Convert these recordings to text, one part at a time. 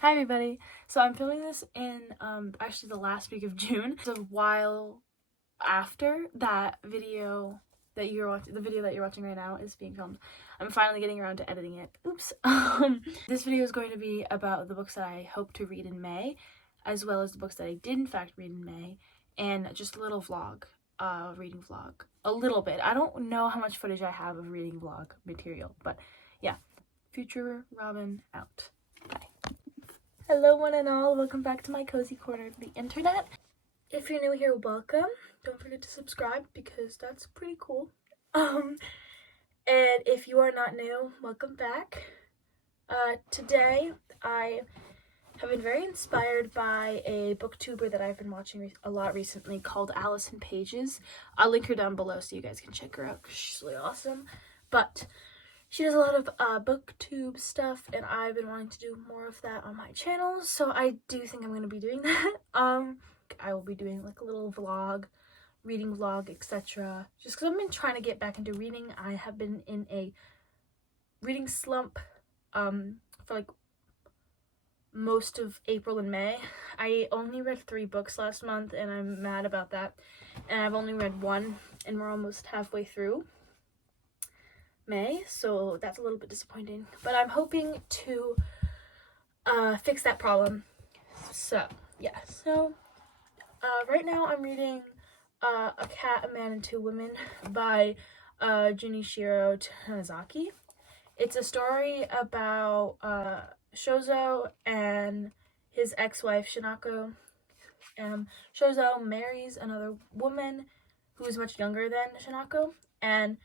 Hi everybody! So I'm filming this in actually the last week of June. It's a while after that video that you're watching, the video that you're watching right now is being filmed. I'm finally getting around to editing it. Oops. This video is going to be about the books that I hope to read in May, as well as the books that I did in fact read in May, and just a little vlog, reading vlog. A little bit. I don't know how much footage I have of reading vlog material, but yeah. Future Robin out. Bye. Hello one and all, welcome back to my cozy corner of the internet. If you're new here, welcome. Don't forget to subscribe because that's pretty cool. And if you are not new, welcome back. Today I have been very inspired by a booktuber that I've been watching a lot recently called Allison Pages. I'll link her down below so you guys can check her out because she's really awesome. But she does a lot of booktube stuff, and I've been wanting to do more of that on my channel, so I do think I'm going to be doing that. I will be doing like a little vlog, reading vlog, etc. Just because I've been trying to get back into reading. I have been in a reading slump for like most of April and May. I only read 3 books last month, and I'm mad about that. And I've only read 1, and we're almost halfway through May, so that's a little bit disappointing, but I'm hoping to fix that problem. So yeah, right now I'm reading A Cat, a Man, and Two Women by Junichiro Tanizaki. It's a story about Shozo and his ex-wife Shinako. Shozo marries another woman who is much younger than Shinako, and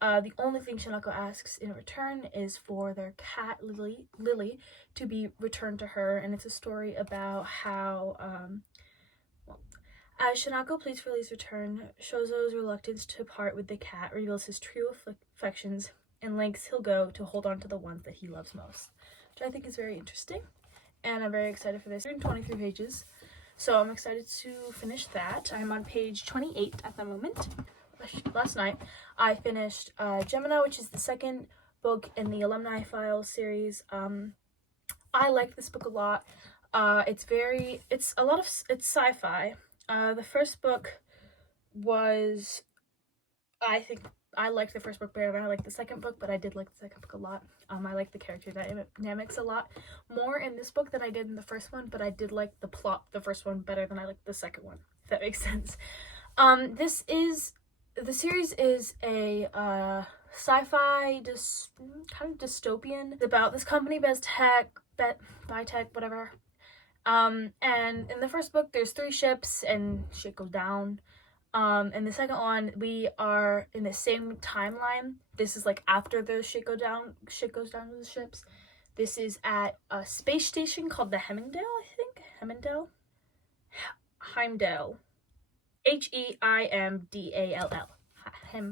the only thing Shinako asks in return is for their cat, Lily, to be returned to her, and it's a story about how, as Shinako pleads for Lily's return, Shozo's reluctance to part with the cat reveals his true affections and lengths he'll go to hold on to the ones that he loves most, which I think is very interesting, and I'm very excited for this. It's 23 pages, so I'm excited to finish that. I'm on page 28 at the moment. Last night I finished Gemina, which is the second book in the Alumni Files series. I like this book a lot. It's sci-fi. The first book was, I think I liked the first book better than I liked the second book, but I did like the second book a lot. I like the character dynamics a lot more in this book than I did in the first one, but I did like the plot the first one better than I liked the second one, if that makes sense. The series is a sci-fi kind of dystopian. It's about this company, Bitech, whatever. And in the first book, there's 3 ships and shit goes down. In the second one, we are in the same timeline. This is like after the shit goes down with the ships. This is at a space station called the Heimdall, I think. Heimdall. Heimdall.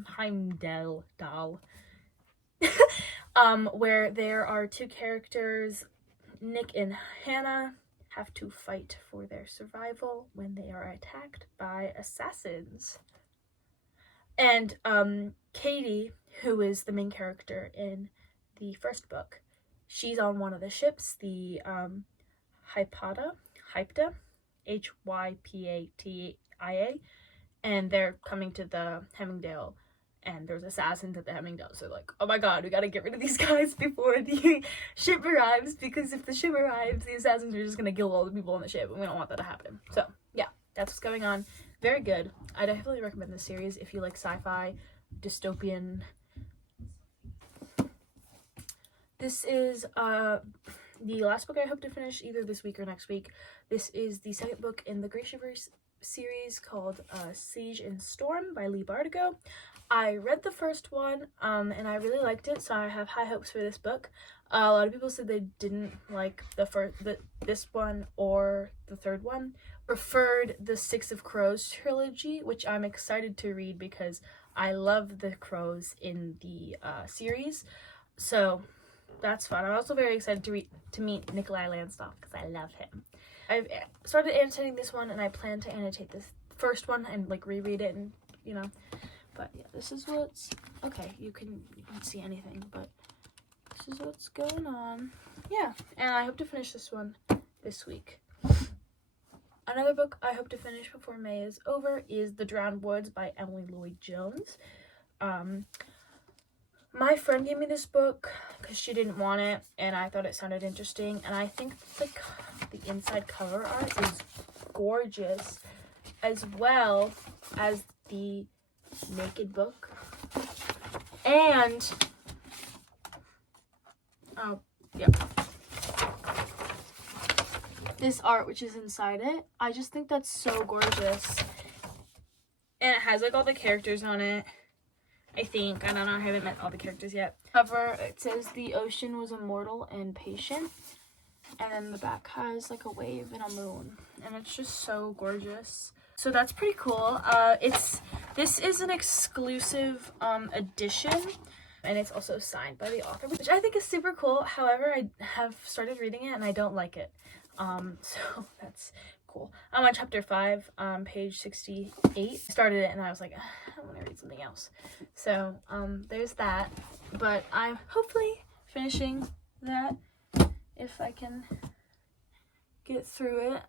Heimdall. Where there are 2 characters, Nick and Hannah, have to fight for their survival when they are attacked by assassins. And Katie, who is the main character in the first book, she's on one of the ships, the Hypata, Hypata, and they're coming to the Hemmingdale, and there's assassins at the Hemmingdale, so like, oh my god, we gotta get rid of these guys before the ship arrives, because if the ship arrives, the assassins are just gonna kill all the people on the ship, and we don't want that to happen. So yeah, that's what's going on. Very good. I definitely recommend this series if you like sci-fi, dystopian. This is the last book I hope to finish either this week or next week. This is the second book in the Graciaverse series called Siege and Storm by Leigh Bardugo. I read the first one and I really liked it, so I have high hopes for this book. A lot of people said they didn't like this one or the third one, preferred the Six of Crows trilogy, which I'm excited to read because I love the crows in the series, so that's fun. I'm also very excited to meet Nikolai Landstoff because I love him. I've started annotating this one, and I plan to annotate this first one and like reread it, and you know. But yeah, this is what's okay. You can see anything, but this is what's going on. Yeah, and I hope to finish this one this week. Another book I hope to finish before May is over is The Drowned Woods by Emily Lloyd Jones. My friend gave me this book because she didn't want it, and I thought it sounded interesting, and I think the inside cover art is gorgeous, as well as the naked book. And oh yeah, this art which is inside it, I just think that's so gorgeous, and it has like all the characters on it. I think, I don't know, I haven't met all the characters yet. Cover, it says the ocean was immortal and patient, and then the back has like a wave and a moon, and it's just so gorgeous. So that's pretty cool. This is an exclusive edition, and it's also signed by the author, which I think is super cool. However, I have started reading it and I don't like it. So that's cool. I'm on chapter 5, page 68. Started it and I was like, I want to read something else. So there's that. But I'm hopefully finishing that if I can get through it.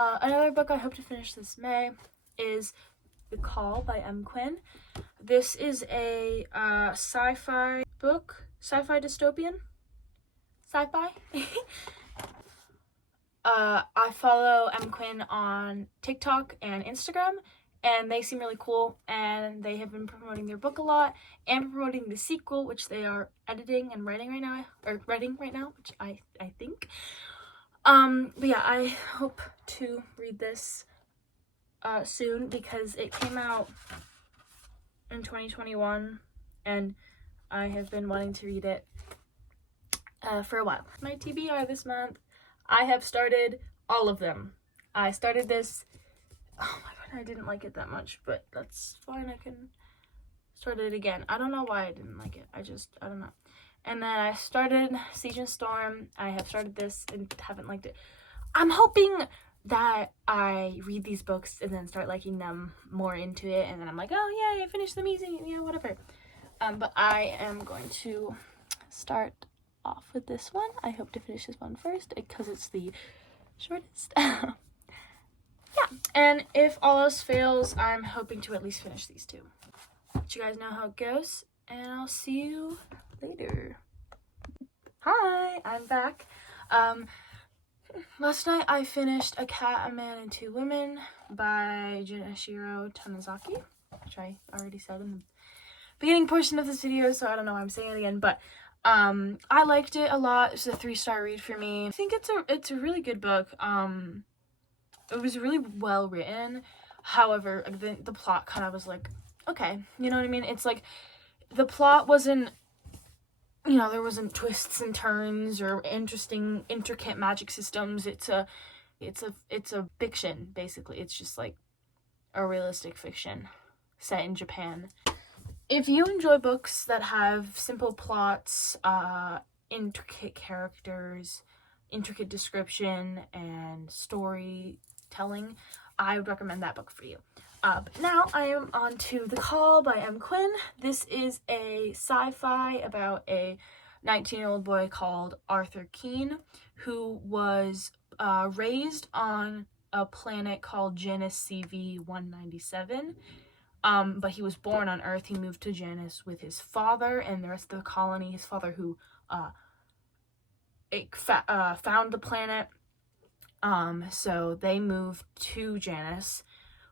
Another book I hope to finish this May is The Call by M. Quinn. This is a sci-fi book, sci-fi dystopian. Sci-fi? I follow M. Quinn on TikTok and Instagram, and they seem really cool, and they have been promoting their book a lot and promoting the sequel, which they are editing and writing right now, which I think. But yeah, I hope to read this soon because it came out in 2021 and I have been wanting to read it for a while. My TBR this month, I have started all of them. I started this, oh my god, I didn't like it that much, but that's fine, I can start it again. I don't know why I didn't like it, I don't know. And then I started Siege and Storm. I have started this and haven't liked it. I'm hoping that I read these books and then start liking them more into it, and then I'm like, oh yeah, I finished them easy, yeah, whatever. But I am going to start off with this one. I hope to finish this one first because it's the shortest. Yeah, and if all else fails, I'm hoping to at least finish these two. Let you guys know how it goes, and I'll see you later. Hi, I'm back. Last night I finished A Cat, a Man, and Two Women by Junichiro Tanizaki, which I already said in the beginning portion of this video, so I don't know why I'm saying it again, but I liked it a lot. It's a 3-star read for me. I think it's a really good book. It was really well written. However, the plot kind of was like, okay, you know what I mean? It's like the plot wasn't, you know, there wasn't twists and turns or interesting, intricate magic systems. It's a fiction, basically. It's just like a realistic fiction set in Japan. If you enjoy books that have simple plots, intricate characters, intricate description, and storytelling, I would recommend that book for you. But now I am on to The Call by M. Quinn. This is a sci-fi about a 19-year-old boy called Arthur Keene who was raised on a planet called Janus CV-197. But he was born on Earth. He moved to Janus with his father and the rest of the colony. His father who found the planet. So they moved to Janus,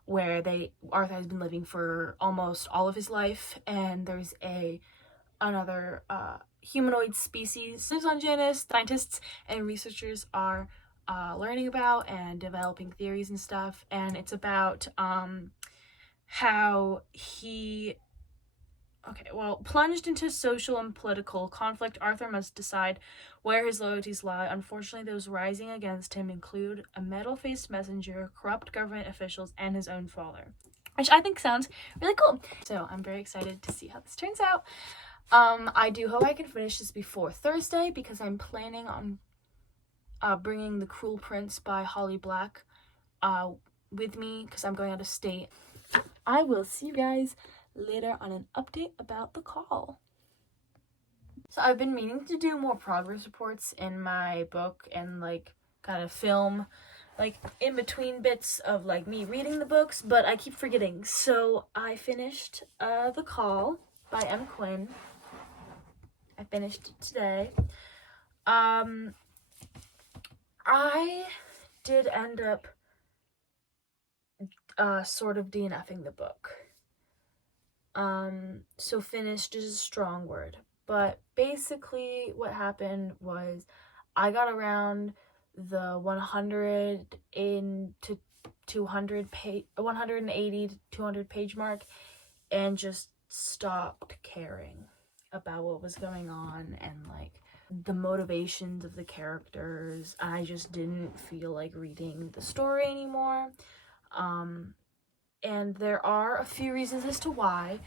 where Arthur has been living for almost all of his life, and there's another humanoid species lives on Janus. Scientists and researchers are learning about and developing theories and stuff, and it's about how he plunged into social and political conflict, Arthur must decide where his loyalties lie. Unfortunately, those rising against him include a metal-faced messenger, corrupt government officials, and his own father, which I think sounds really cool. So I'm very excited to see how this turns out. I do hope I can finish this before Thursday because I'm planning on bringing The Cruel Prince by Holly Black with me because I'm going out of state. I will see you guys later on an update about The Call. So I've been meaning to do more progress reports in my book and like kind of film like in between bits of like me reading the books, but I keep forgetting. So I finished The Call by M. Quinn. I finished it today. I did end up sort of DNFing the book. So finished is a strong word. But basically what happened was I got around the 100 to 200 page, 180 to 200 page mark and just stopped caring about what was going on and like the motivations of the characters. I just didn't feel like reading the story anymore. And there are a few reasons as to why.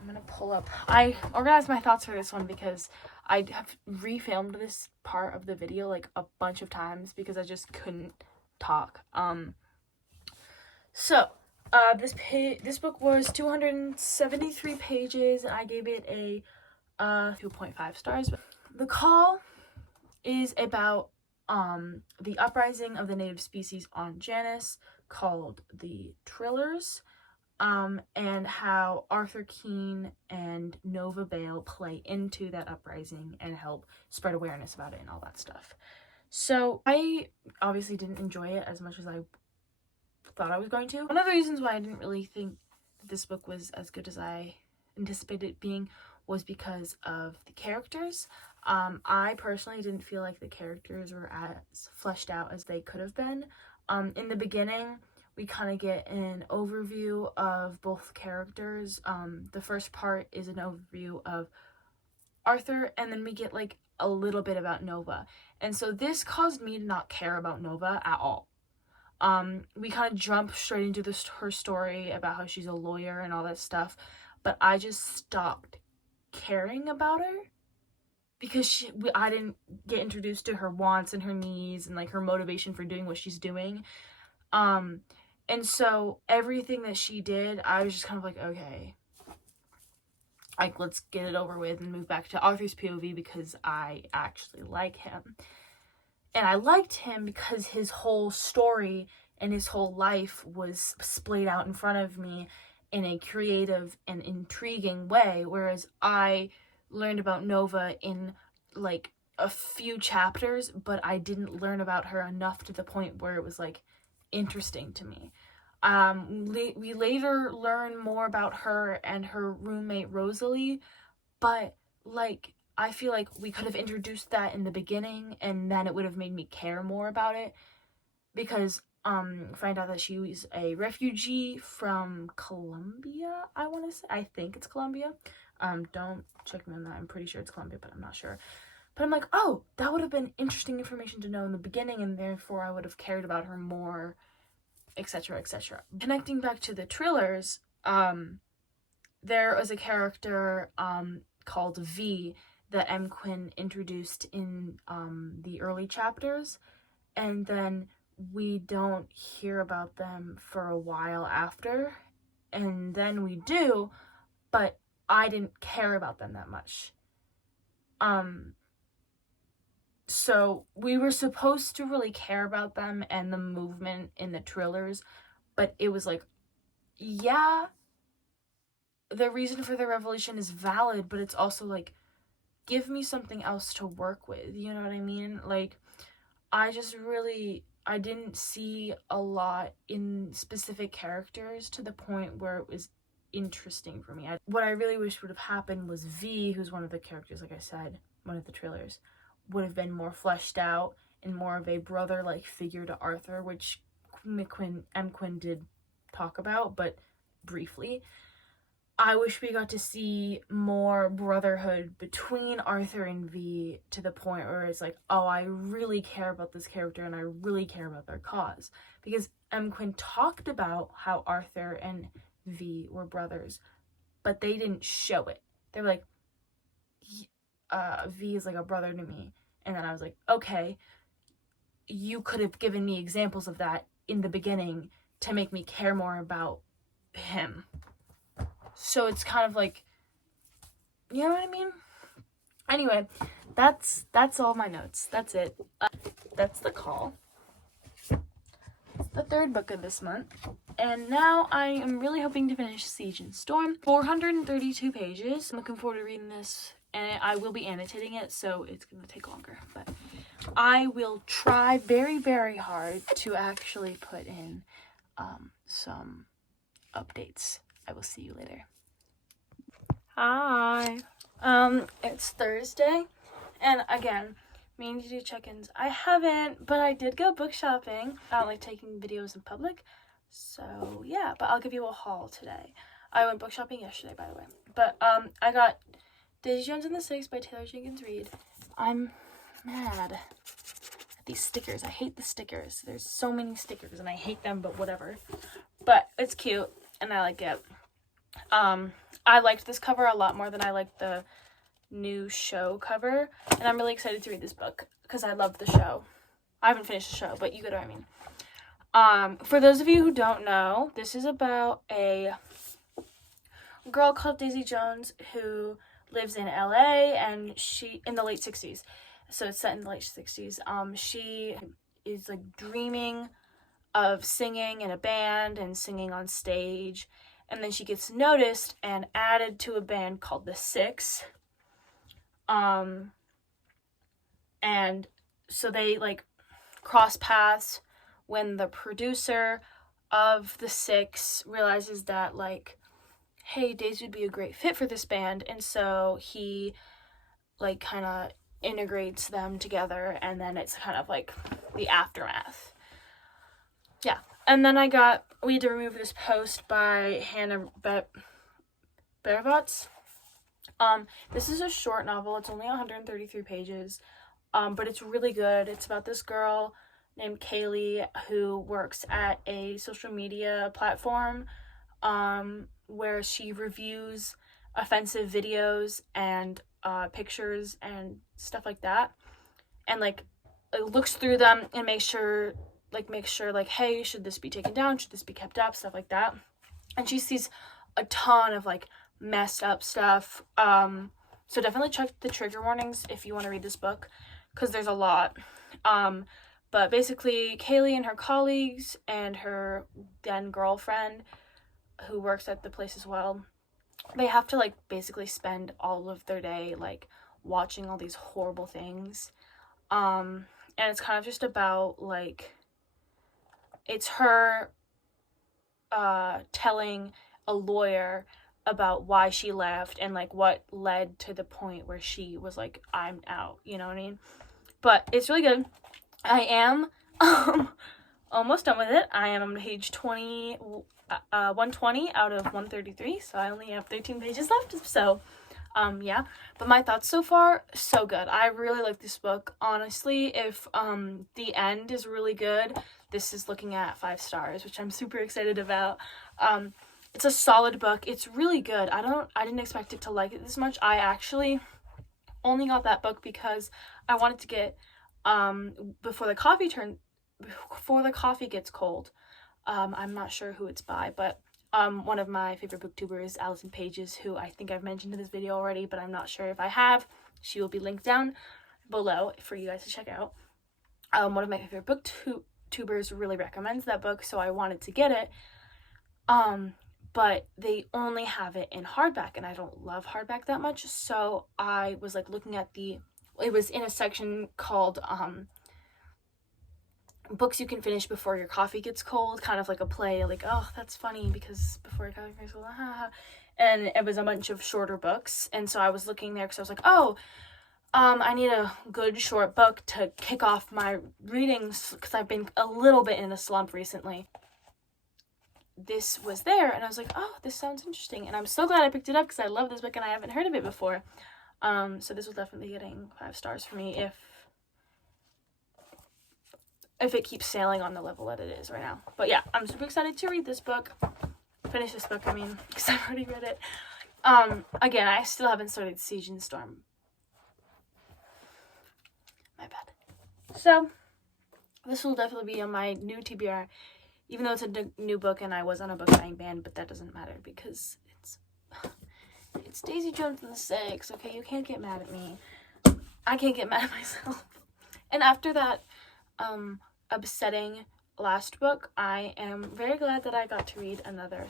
I'm gonna pull up. I organized my thoughts for this one because I have refilmed this part of the video like a bunch of times because I just couldn't talk. This book was 273 pages and I gave it a 2.5 stars. The Call is about the uprising of the native species on Janus called the Trillers. And how Arthur Keene and Nova Bale play into that uprising and help spread awareness about it and all that stuff. So I obviously didn't enjoy it as much as I thought I was going to. One of the reasons why I didn't really think that this book was as good as I anticipated it being was because of the characters. I personally didn't feel like the characters were as fleshed out as they could have been. In the beginning, we kind of get an overview of both characters. The first part is an overview of Arthur, and then we get like a little bit about Nova. And so this caused me to not care about Nova at all. We kind of jump straight into her story about how she's a lawyer and all that stuff, but I just stopped caring about her because I didn't get introduced to her wants and her needs and like her motivation for doing what she's doing. And so everything that she did, I was just kind of like, okay, like, let's get it over with and move back to Arthur's POV because I actually like him. And I liked him because his whole story and his whole life was splayed out in front of me in a creative and intriguing way, whereas I learned about Nova in like a few chapters, but I didn't learn about her enough to the point where it was like interesting to me. We later learn more about her and her roommate Rosalie, but like I feel like we could have introduced that in the beginning and then it would have made me care more about it, because find out that she was a refugee from Colombia, I think it's Colombia. Don't check me on that. I'm pretty sure it's Colombia, but I'm not sure. But I'm like, oh, that would have been interesting information to know in the beginning, and therefore I would have cared about her more, etc., etc. Connecting back to the Trillers, there was a character called V that M. Quinn introduced in the early chapters, and then we don't hear about them for a while after, and then we do, but I didn't care about them that much. So we were supposed to really care about them and the movement in the Trillers, but it was like, yeah, the reason for the revolution is valid, but it's also like, give me something else to work with, you know what I mean? Like, I didn't see a lot in specific characters to the point where it was interesting for me. What I really wish would have happened was V, who's one of the characters, like I said, one of the Trillers, would have been more fleshed out and more of a brother-like figure to Arthur, which M. Quinn did talk about, but briefly. I wish we got to see more brotherhood between Arthur and V to the point where it's like, oh, I really care about this character and I really care about their cause. Because M. Quinn talked about how Arthur and V were brothers, but they didn't show it. They were like, V is like a brother to me. And then I was like, okay, you could have given me examples of that in the beginning to make me care more about him. So it's kind of like, you know what I mean? Anyway, that's all my notes. That's it. That's The Call. It's the third book of this month. And now I am really hoping to finish Siege and Storm. 432 pages. I'm looking forward to reading this, and I will be annotating it, so it's going to take longer. But I will try very, very hard to actually put in some updates. I will see you later. Hi. It's Thursday, and again, meaning to do check-ins. I haven't, but I did go book shopping. I don't like taking videos in public, so yeah, but I'll give you a haul today. I went book shopping yesterday, by the way. But I got Daisy Jones and the Six by Taylor Jenkins Reid. I'm mad at these stickers. I hate the stickers. There's so many stickers and I hate them, but whatever. But it's cute and I like it. I liked this cover a lot more than I liked the new show cover, and I'm really excited to read this book because I love the show. I haven't finished the show, but you get what I mean. For those of you who don't know, this is about a girl called Daisy Jones who lives in LA, and she in the late 60s. So it's set in the late 60s. She is like dreaming of singing in a band and singing on stage, and then she gets noticed and added to a band called the Six. And so they like cross paths when the producer of the Six realizes that like, hey, Daisy would be a great fit for this band, and so he like kind of integrates them together, and then it's kind of like the aftermath. Yeah. And then we had to remove this post by Hannah Bervatz. This is a short novel. It's only 133 pages, but it's really good. It's about this girl named Kaylee who works at a social media platform where she reviews offensive videos and pictures and stuff like that, and like looks through them and makes sure like, hey, should this be taken down? Should this be kept up? Stuff like that. And she sees a ton of like messed up stuff. So definitely check the trigger warnings if you want to read this book, because there's a lot. But basically Kaylee and her colleagues and her then girlfriend who works at the place as well, they have to like basically spend all of their day like watching all these horrible things. And it's kind of just about like, it's her telling a lawyer about why she left and like what led to the point where she was like, I'm out, you know what I mean? But it's really good. I am almost done with it. I am on page 120 out of 133, so I only have 13 pages left. So yeah, but my thoughts so far, so good. I really like this book. Honestly, if the end is really good, this is looking at 5 stars, which I'm super excited about. It's a solid book. It's really good. I didn't expect it to like it this much. I actually only got that book because I wanted to get before the coffee gets cold. I'm not sure who it's by, but one of my favorite booktubers, Allison Pages, who I think I've mentioned in this video already, but I'm not sure if I have. She will be linked down below for you guys to check out. One of my favorite booktubers really recommends that book, so I wanted to get it. But they only have it in hardback, and I don't love hardback that much, so I was like looking at it was in a section called books you can finish before your coffee gets cold, kind of like a play, like, oh, that's funny because before your coffee gets cold, and it was a bunch of shorter books, and so I was looking there because I was like, oh, I need a good short book to kick off my readings because I've been a little bit in a slump recently. This was there, and I was like, oh, this sounds interesting, and I'm so glad I picked it up because I love this book and I haven't heard of it before. So this was definitely getting 5 stars for me if it keeps sailing on the level that it is right now. But yeah, I'm super excited to read this book. Finish this book, I mean, because I've already read it. Again, I still haven't started Siege and Storm. My bad. So, this will definitely be on my new TBR, even though it's a new book and I was on a book buying ban, but that doesn't matter because it's Daisy Jones and the Six, okay? You can't get mad at me. I can't get mad at myself. And after that upsetting last book, I am very glad that I got to read another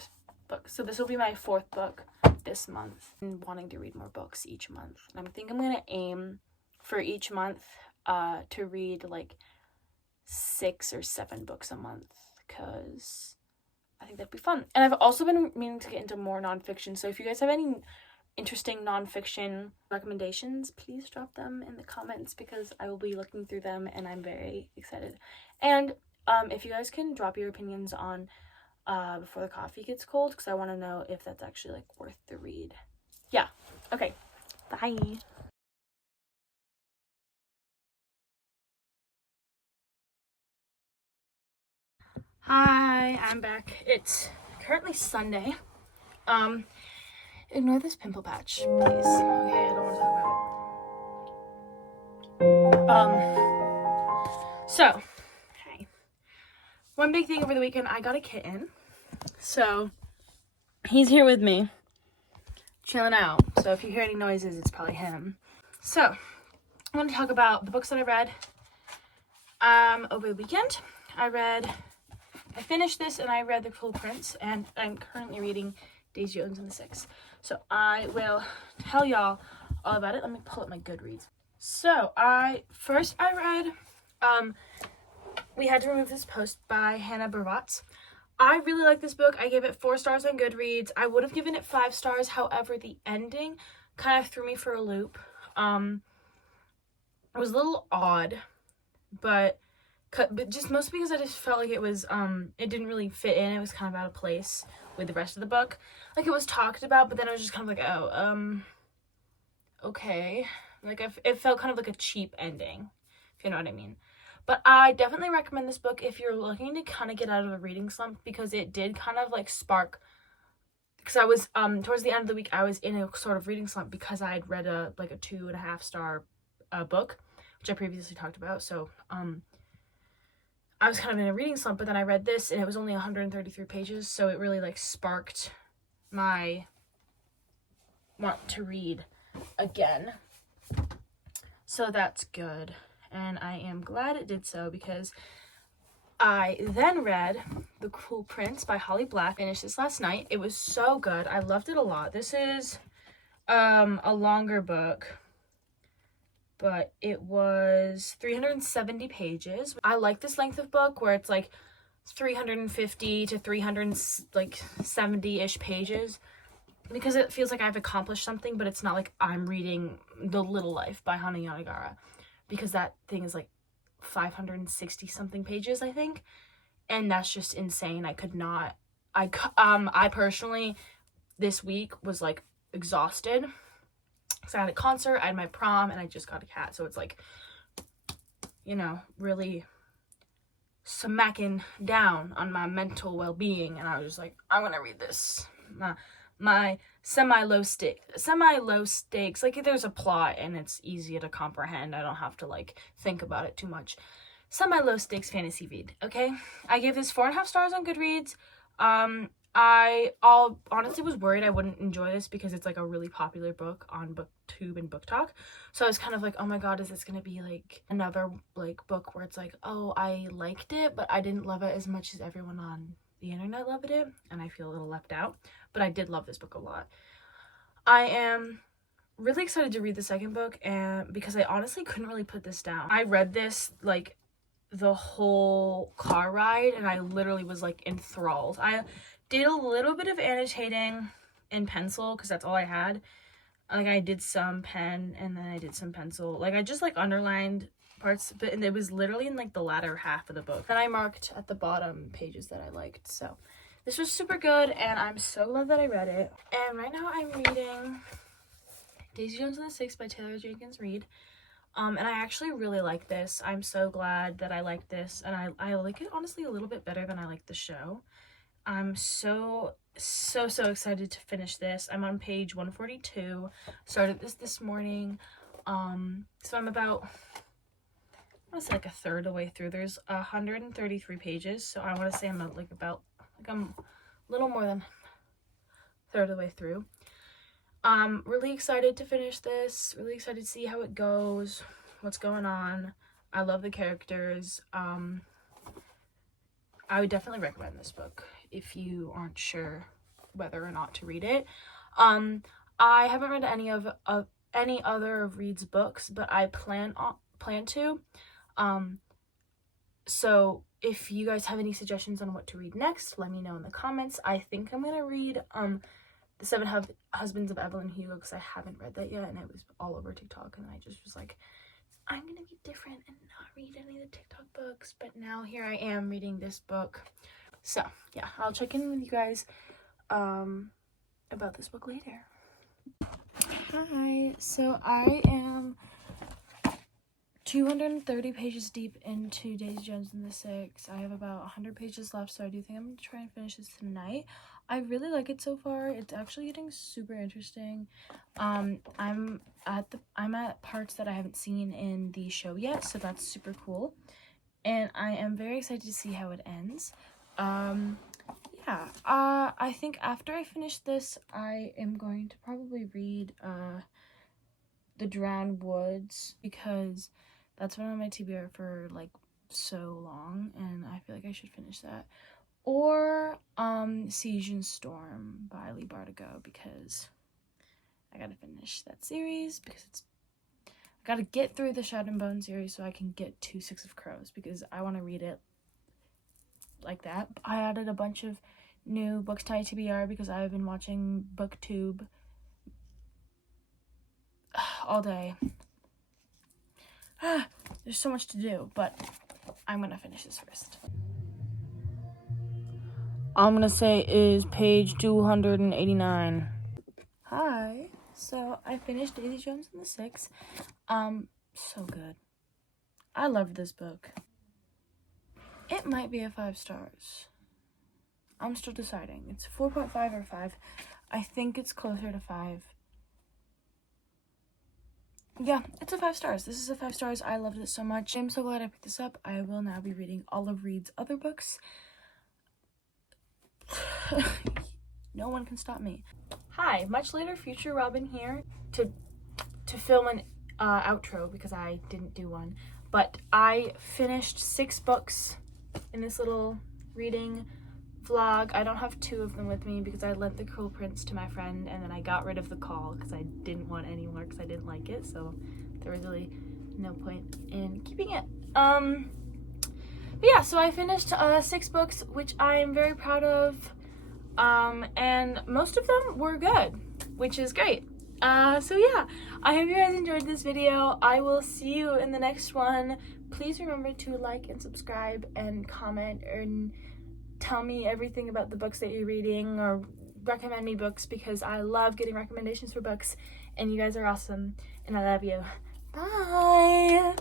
book. So this will be my 4th book this month. I'm wanting to read more books each month. And I think I'm going to aim for each month to read like 6 or 7 books a month, because I think that'd be fun. And I've also been meaning to get into more nonfiction. So if you guys have any interesting nonfiction recommendations, please drop them in the comments, because I will be looking through them and I'm very excited. And if you guys can drop your opinions on Before the Coffee Gets Cold, because I want to know if that's actually like worth the read. Yeah. Okay. Bye. Hi, I'm back. It's currently Sunday. Ignore this pimple patch, please. Okay, I don't want to talk about it. So, okay. One big thing over the weekend, I got a kitten. So, he's here with me, chilling out. So if you hear any noises, it's probably him. So, I want to talk about the books that I read over the weekend. I finished this and I read The Cruel Prince, and I'm currently reading Daisy Jones and the Six. So I will tell y'all all about it. Let me pull up my Goodreads. So I read We Had to Remove This Post by Hannah Barbatz. I really like this book. I gave it 4 stars on Goodreads. I would have given it 5 stars. However, the ending kind of threw me for a loop. It was a little odd, but just mostly because I just felt like it was it didn't really fit in. It was kind of out of place with the rest of the book. Like, it was talked about, but then I was just kind of like, oh, okay. Like, it felt kind of like a cheap ending, if you know what I mean. But I definitely recommend this book if you're looking to kind of get out of a reading slump, because it did kind of like spark, because I was towards the end of the week I was in a sort of reading slump because I had read a 2.5 star book, which I previously talked about. So I was kind of in a reading slump, but then I read this and it was only 133 pages, so it really like sparked my want to read again. So that's good, and I am glad it did so, because I then read The Cruel Prince by Holly Black. Finished this last night. It was so good. I loved it a lot. This is a longer book, but it was 370 pages. I like this length of book where it's like 350 to 370-ish pages, because it feels like I've accomplished something, but it's not like I'm reading The Little Life by Hana Yanagara, because that thing is like 560 something pages, I think, and that's just insane. I personally this week was like exhausted, because I had a concert, I had my prom, and I just got a cat, so it's like, you know, really smacking down on my mental well-being. And I was just like, I'm gonna read this, my semi-low stakes, like, there's a plot and it's easy to comprehend. I don't have to like think about it too much. Semi-low stakes fantasy read. Okay, I gave this 4.5 stars on Goodreads. I honestly was worried I wouldn't enjoy this, because it's like a really popular book on BookTube and Book Talk. So I was kind of like, oh my god, is this gonna be like another like book where it's like, oh, I liked it, but I didn't love it as much as everyone on the internet loved it, and I feel a little left out. But I did love this book a lot. I am really excited to read the second book, and because I honestly couldn't really put this down. I read this like the whole car ride, and I literally was like enthralled. I did a little bit of annotating in pencil, because that's all I had. Like, I did some pen and then I did some pencil. Like, I just like underlined parts, but and it was literally in like the latter half of the book. Then I marked at the bottom pages that I liked. So this was super good, and I'm so glad that I read it. And right now I'm reading Daisy Jones and the Six by Taylor Jenkins Reid. And I actually really like this. I'm so glad that I like this, and I like it honestly a little bit better than I like the show. I'm so excited to finish this. I'm on page 142. Started this morning. So I'm about, I want to say like a third of the way through. There's 133 pages, so I want to say I'm I'm a little more than a third of the way through. I'm really excited to finish this, really excited to see how it goes, what's going on. I love the characters. I would definitely recommend this book if you aren't sure whether or not to read it. I haven't read any other of Reed's books, but I plan to. So if you guys have any suggestions on what to read next, let me know in the comments. I think I'm gonna read The Seven Husbands of Evelyn Hugo, because I haven't read that yet, and it was all over TikTok, and I just was like, I'm gonna be different and not read any of the TikTok books. But now here I am reading this book. So yeah, I'll check in with you guys about this book later. Hi, so I am 230 pages deep into Daisy Jones and the Six. I have about 100 pages left, so I do think I'm gonna try and finish this tonight. I really like it so far. It's actually getting super interesting. I'm at parts that I haven't seen in the show yet, so that's super cool. And I am very excited to see how it ends. I think after I finish this, I am going to probably read The Drowned Woods, because that's been on my TBR for like so long, and I feel like I should finish that. Or Siege and Storm by Lee Bardugo, because I gotta finish that series, because I gotta get through the Shadow and Bone series so I can get to Six of Crows, because I want to read it like that. I added a bunch of new books to my TBR because I've been watching BookTube all day. There's so much to do, but I'm gonna finish this first. I'm gonna say is page 289. Hi. So I finished Daisy Jones and the Six. So good. I loved this book. It might be a 5 stars. I'm still deciding. It's 4.5 or 5. I think it's closer to 5. Yeah, it's a 5 stars. This is a 5 stars. I loved it so much. I'm so glad I picked this up. I will now be reading all of Reed's other books. No one can stop me. Hi, much later future Robin here to film an outro, because I didn't do one. But I finished 6 books in this little reading vlog. I don't have 2 of them with me because I lent The Cruel Prince to my friend, and then I got rid of The Call because I didn't want any more because I didn't like it, so there was really no point in keeping it. But yeah, so I finished 6 books, which I am very proud of, and most of them were good, which is great. So yeah, I hope you guys enjoyed this video. I will see you in the next one. Please remember to like and subscribe and comment and tell me everything about the books that you're reading, or recommend me books, because I love getting recommendations for books, and you guys are awesome, and I love you. Bye!